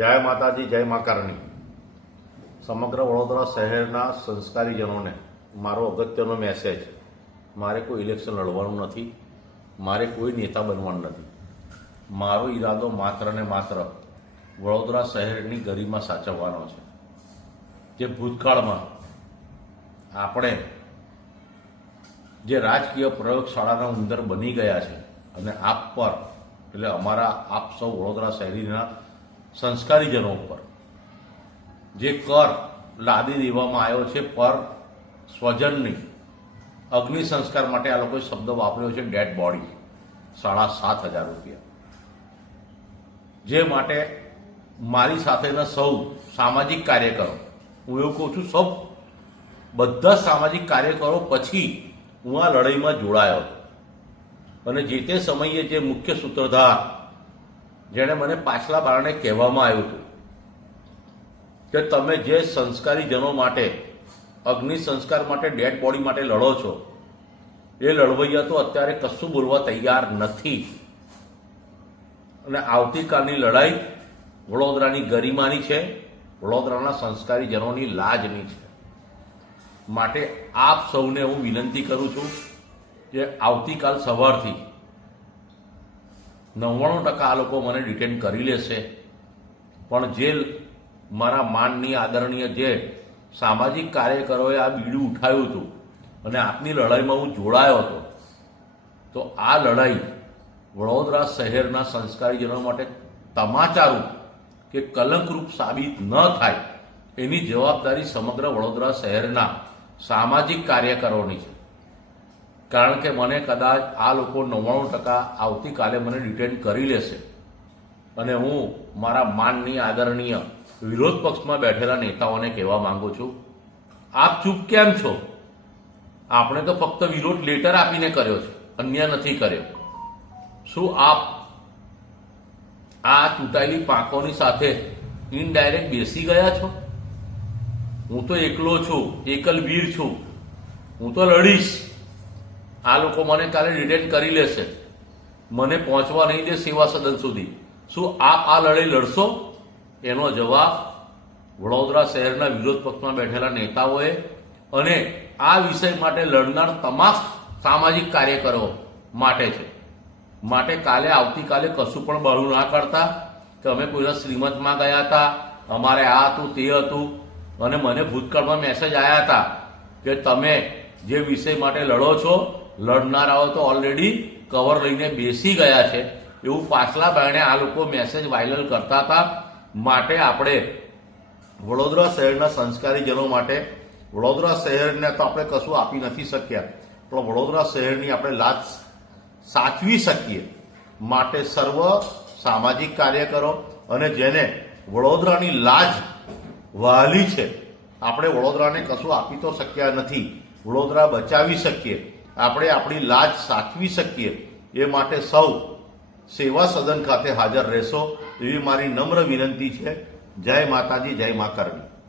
જય માતાજી, જય મા કરણી. સમગ્ર વડોદરા શહેરના સંસ્કારીજનોને મારો અગત્યનો મેસેજ મારે કોઈ ઇલેક્શન લડવાનું નથી, મારે કોઈ નેતા બનવાનું નથી. મારો ઈરાદો માત્ર ને માત્ર વડોદરા શહેરની ગરિમા સાચવવાનો છે. જે ભૂતકાળમાં આપણે જે રાજકીય પ્રયોગશાળાના ઉંદર બની ગયા છે અને આપ પર, એટલે અમારા, આપ સૌ વડોદરા શહેરીના સંસ્કારીજનો ઉપર. જે કર લાદી દેવામાં આવ્યો છે પર સ્વજનની. અગ્નિ સંસ્કાર માટે આ લોકોએ શબ્દ વાપર્યો છે ડેડ બોડી. સાડા સાત હજાર રૂપિયા. જે માટે મારી સાથેના સૌ સામાજિક કાર્યકરો, હું એવું કહું છું સૌ, બધા સામાજિક કાર્યકરો પછી હું આ લડાઈમાં જોડાયો અને જે તે સમયે જે મુખ્ય સૂત્રધાર જેણે મને પાછલા બારણે કહેવામાં આવ્યું હતું કે તમે જે સંસ્કારી જનો માટે, અગ્નિ સંસ્કાર માટે, ડેડ બોડી માટે લડો છો, એ લડવૈયા તો અત્યારે કશું બોલવા તૈયાર નથી. અને આવતીકાલની લડાઈ વડોદરાની ગરિમાની છે, વડોદરાના સંસ્કારી જનોની લાજની છે. માટે આપ સૌને હું વિનંતી કરું છું કે આવતીકાલ સવારથી નવ્વાણું ટકા આ લોકો મને ડિટેન કરી લેશે. પણ જે મારા માનની આદરણીય જે સામાજિક કાર્યકરોએ આ બીડું ઉઠાવ્યું હતું અને આપની લડાઈમાં હું જોડાયો હતો, તો આ લડાઈ વડોદરા શહેરના સંસ્કારીજનો માટે તમાચારૂપ કે કલંકરૂપ સાબિત ન થાય એની જવાબદારી સમગ્ર વડોદરા શહેરના સામાજિક કાર્યકરોની છે. કારણ કે મને કદાચ આ લોકો નવ્વાણું ટકા આવતીકાલે મને ડિટેન કરી લેશે. અને હું મારા માનની આદરણીય વિરોધ પક્ષમાં બેઠેલા નેતાઓને કહેવા માંગુ છું. આપ ચૂપ કેમ છો? આપણે તો ફક્ત વિરોધ લેટર આપીને કર્યો છે, અન્ય નથી કર્યો. શું આપ આ ચૂંટાયેલી પાંખોની સાથે ઇનડાયરેક્ટ બેસી ગયા છો? હું તો એકલો છું એકલ વીર છું. હું તો લડીશ. આ લોકો મને કાલે રિટેન કરી લેશે. મને પહોંચવા નહીં દે સેવા સદન સુધી. શું આપ આ લડાઈ લડશો? એનો જવાબ વડોદરા શહેરના વિરોધ પક્ષમાં બેઠેલા નેતાઓએ અને આ વિષય માટે લડનાર તમામ સામાજિક કાર્યકરો માટે છે. માટે કાલે આવતીકાલે કશું પણ બળું ના કરતા કે અમે કોઈના શ્રીમંતમાં ગયા હતા, અમારે આ હતું, તે હતું. અને મને ભૂતકાળમાં મેસેજ આવ્યા હતા કે તમે જે વિષય માટે લડો છો લડનારાઓ તો ઓલરેડી કવર લઈને બેસી ગયા છે. એવું પાછલા બારણે આ લોકો મેસેજ વાયરલ કરતા હતા. માટે આપણે વડોદરા શહેરના સંસ્કારીજનો માટે, વડોદરા શહેરને તો આપણે કશું આપી નથી શક્યા, પણ વડોદરા શહેરની આપણે લાજ સાચવી શકીએ. માટે સર્વ સામાજિક કાર્યકરો અને જેને વડોદરાની લાજ વહાલી છે, આપણે વડોદરાને કશું આપી તો શક્યા નથી. વડોદરા બચાવી શકીએ. આપણે આપણી લાજ સાચવી શકીએ એ માટે સૌ સેવા સદન ખાતે હાજર રહેશો એવી મારી નમ્ર વિનંતી છે. જય માતાજી, જય મા કરણી